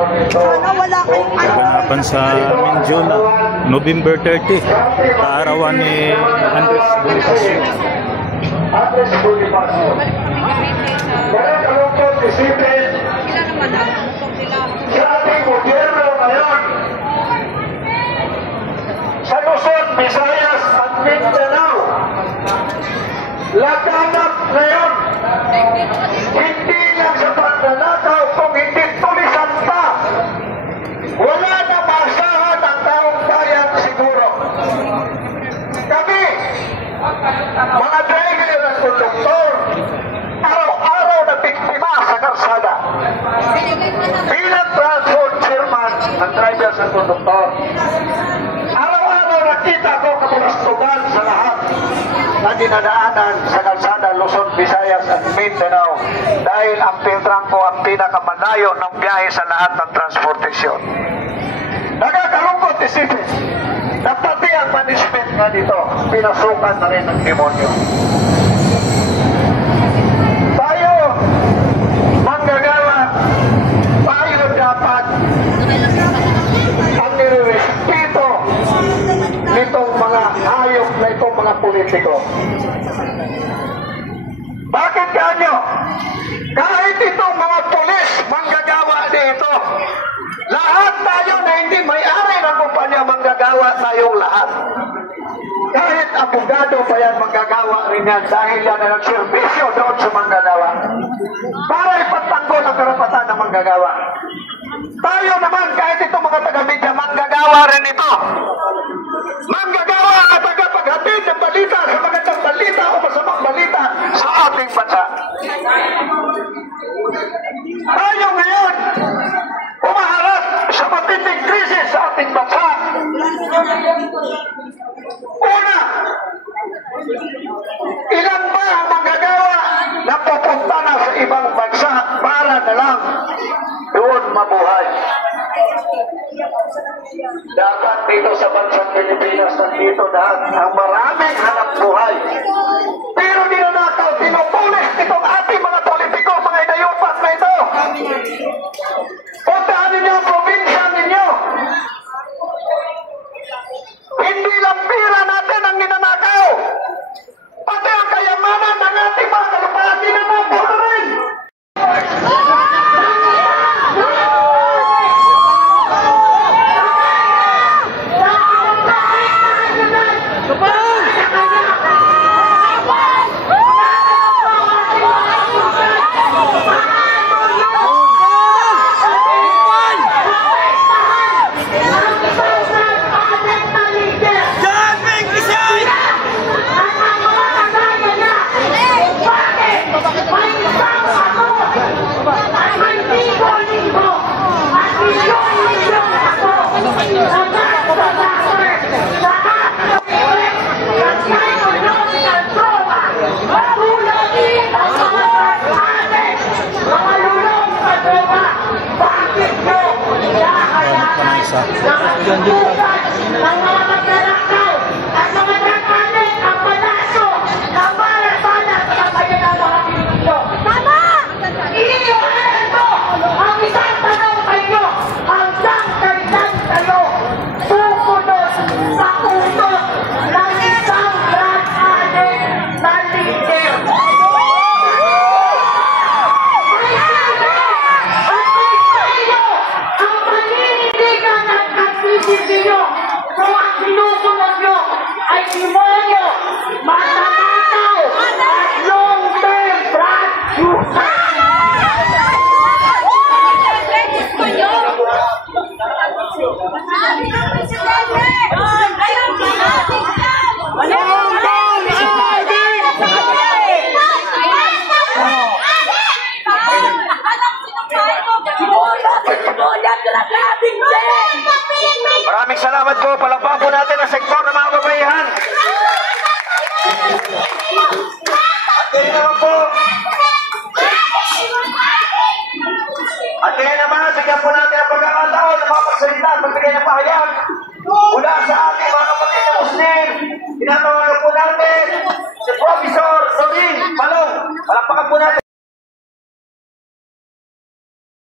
Sana wala kayong Ganapan sa Mindiola, November 30, kaarawan ni Andres Bonifacio. Andres Bonifacio. Kaya kalungkot isipin sa ating gobyerno ngayon, sa Luzon, Visayas at Mindanao, laganap ngayon, hindi lang sa pagnanakaw, kung hindi tulisan pa, wala na maasahan ang taong bayan siguro. Kami, mga driver at konduktor, araw-araw na biktima sa kalsada. Bilang transport chairman ng drivers at konduktor, araw-araw nakita ko kabulastugan sa lahat na dinadaanan sa kalsada Luzon, Visayas at Mindanao dahil ang Piltrangco ang pinakamalayo ng biyahe sa lahat ng transportasyon. Nakakalungkot isipin na pati ang management nga dito pinasukan na rin ng demonyo. Tayo manggagawa, tayo dapat ang nirespeto nitong mga hayop na itong mga politiko. Bakit kanyo? Kahit itong mga pulis manggagawa dito, lahat tayo na hindi may-ari ng kumpanya manggagawa tayong lahat. Kahit abogado pa yan manggagawa rin yan dahil yan na nagservisyo doon sa manggagawa para ipagtanggol ang karapatan ng manggagawa. Tayo naman kahit itong mga taga-media manggagawa rin ito. Manggagawa at tagapaghatid ng balita sa magandang balita o masamang balita sa ating bansa. Tayo ngayon umaharap sa matinding krisis sa ating bansa. Una, ilan ba ang manggagawa na pupunta na sa ibang bansa para na lang doon mabuhay? Dapat dito sa bansang Pilipinas nandito lahat ang maraming hanap buhay. Pero ninanakaw, tinutulis itong ating mga politiko, mga inayupat na ito. Puntahan ninyo ang probinsya ninyo. Hindi lang pira natin ang ninanakaw. Pati ang kayamanan ng ating mga kalupaan ninanakaw na rin. Maraming salamat po. Palakpakan po natin ang sektor ng mga babayahan. At ganyan naman po. At ganyan naman, bigyan po natin ang pagkakataon ng mga pagsalita at magbigay ng pahayag mula sa ating mga kapatid na Muslim. Tinatawagan po natin si Professor Lorin Palong. Palakpakan po natin.